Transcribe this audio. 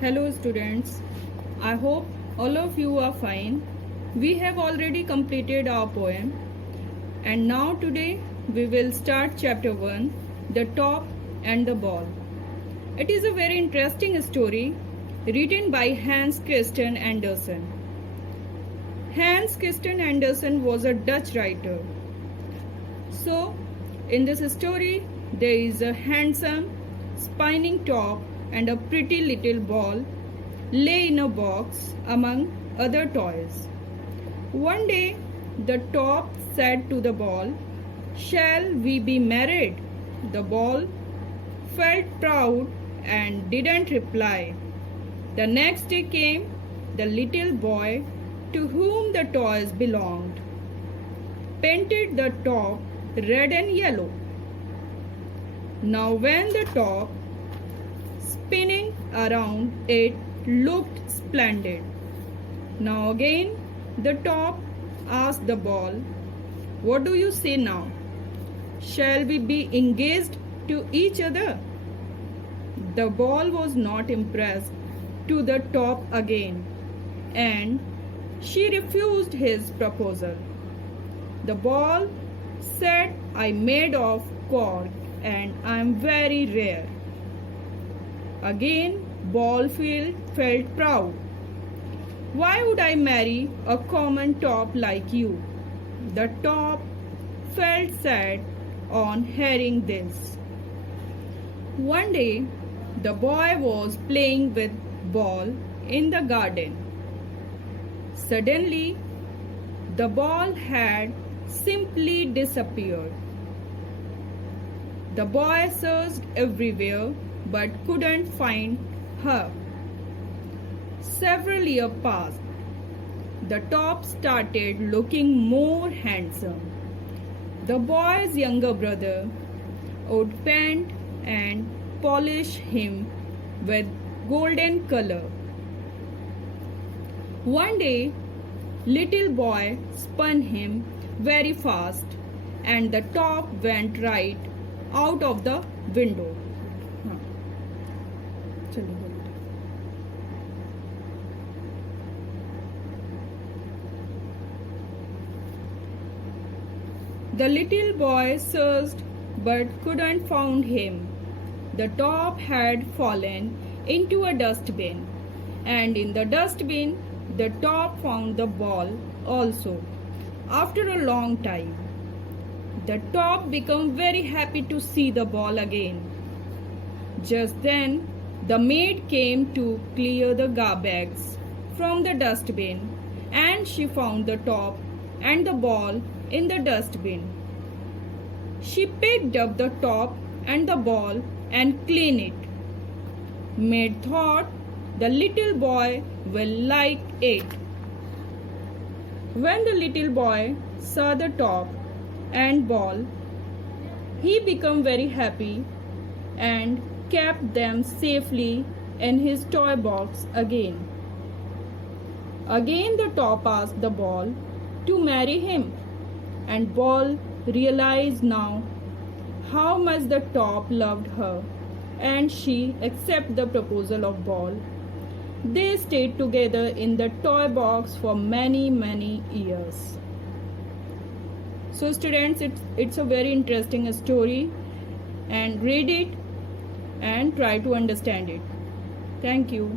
Hello students, I hope all of you are fine. We have already completed our poem and now today we will start chapter 1, The Top and the Ball. It is a very interesting story written by Hans Christian Andersen. Hans Christian Andersen was a Dutch writer. So, in this story, there is a handsome, spinning top and a pretty little ball lay in a box among other toys. One day, the top said to the ball, "Shall we be married?" The ball felt proud and didn't reply. The next day came the little boy to whom the toys belonged, painted the top red and yellow. Now when the top spinning around it looked splendid. Now again the top asked the ball, "What do you say now? Shall we be engaged to each other?" The ball was not impressed to the top again, and she refused his proposal. The ball said, "I made of cork and I am very rare." Again, felt proud. "Why would I marry a common top like you?" The top felt sad on hearing this. One day, the boy was playing with ball in the garden. Suddenly, the ball had simply disappeared. The boy searched everywhere but couldn't find her. Several years passed. The top started looking more handsome. The boy's younger brother would paint and polish him with golden color. One day, little boy spun him very fast and the top went right out of the window. The little boy searched but couldn't find him. The top had fallen into a dustbin, and in the dustbin the top found the ball also. After a long time, the top became very happy to see the ball again. Just then, the maid came to clear the garbage from the dustbin, and she found the top and the ball in the dustbin. She picked up the top and the ball and cleaned it. Maid thought the little boy will like it. When the little boy saw the top and ball, he became very happy and kept them safely in his toy box again. Again the top asked the ball to marry him, and ball realized now how much the top loved her, and she accepted the proposal of ball. They stayed together in the toy box for many years. So students, it's a very interesting story, and read it and try to understand it. Thank you.